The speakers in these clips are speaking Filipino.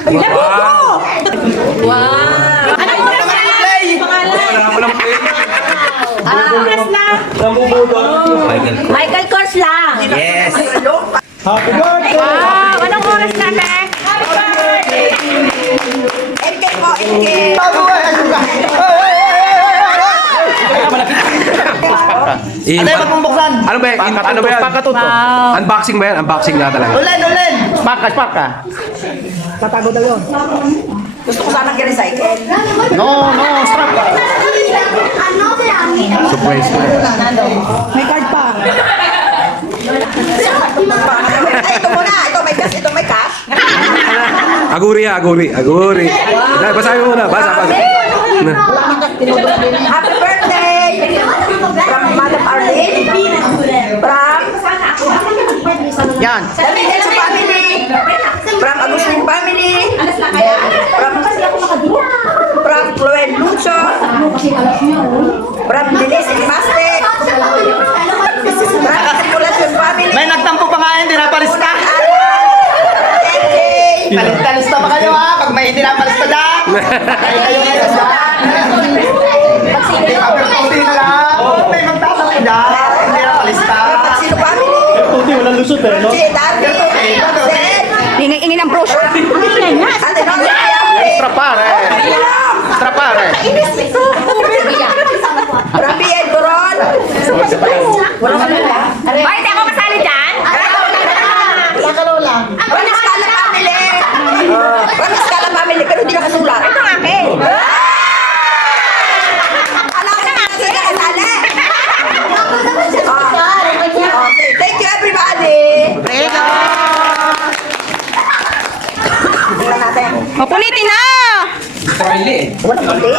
Wow! Wow! Anong oras na? Pangalan? Wala pa lang play. Oras na? Michael Kors lang. Yes. Happy birthday! Wow! Anong oras na, te? MK po, MK. Ano Ano yung buksan? Ano ba yan? Ano ba yan? Wow! Unboxing ba yan? Unboxing na talaga. Ulen! Spaka! Tatago daw yun. Gusto ko sanang i-recycle. No, strap. Surprise ko. May card pa. Ay, ito muna. Ito may cash. Ito may cash. Aguri. Dahil, basahin mo muna. Basa. Happy birthday! From Madam Arlene. From Yan. Davidson family. From Agustin family. From Chloe Lucho. From Denise Imaste. From Circulation family. May nagtampo pa nga hindi napalista. Palista pa kayo ha. Pag may hindi napalista dyan. Kayo ngayon dyan. Hindi pa birthday na lang. May magtatampo dyan. Hindi napalista. Sino family? Hindi, walang lusot eh, no? Si Daddy. Ingin ng brochure. Ate Nona. Extra pare. Extra pare. From B.A. Duron. Ay, hindi ako kasali dyan? From Escala family. From Escala family. Pero hindi nakasulat. Ito ang akin. Alam ko na kasi nakasali. Okay. Thank you everybody. Tingnan natin. Mapunitin na! Walang puti.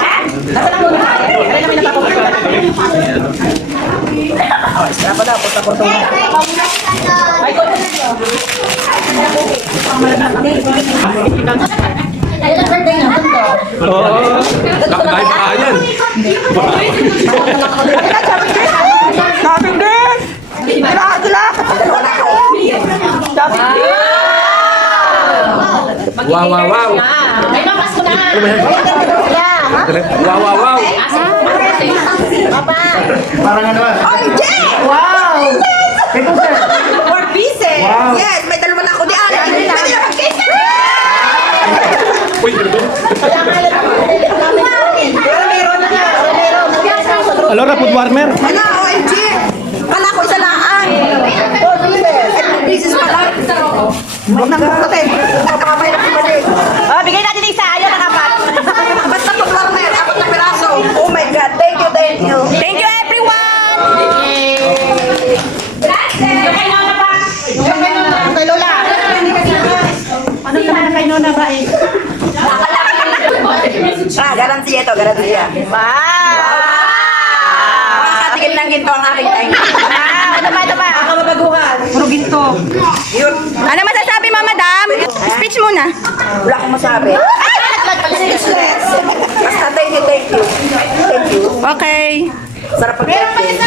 Nasaan ang muna? Kaya namin napapapunta. Dapat daw, punta ko ito. Nakakain pa yan. Daming din! Sila! Wow. May mamas ko na. Wow. Parang ano ah. OMG! Wow! Ito sir. 4 pieces! Wow. Yes, may dalawa na ako di ala. Pwede na mag-case! Uy, ganito. Pero meron na nga. Alora, food warmer. Wala, OMG! Kala ko isa lang. 4 pieces. 4 pieces pa lang. Huwag nang bukatin. Kapamay na kumalik. Oh, bigay natin isa. Ayaw na kapat. Basta food warmer. 4 na piraso. Oh my God. Thank you. Thank you, everyone! Yung kay Nona pa. Kay Lola. Ano naman kay Nona ba eh? Garantiya ito. Garantiya. Makakatigil ng ginto ang aking time. Ito pa. Ako mabaguhan. Puro ginto. Yun. Ano masasabi mo, madam? Speech muna. Wala akong masabi. Basta thank you. Okay. Sarap pag-birthday.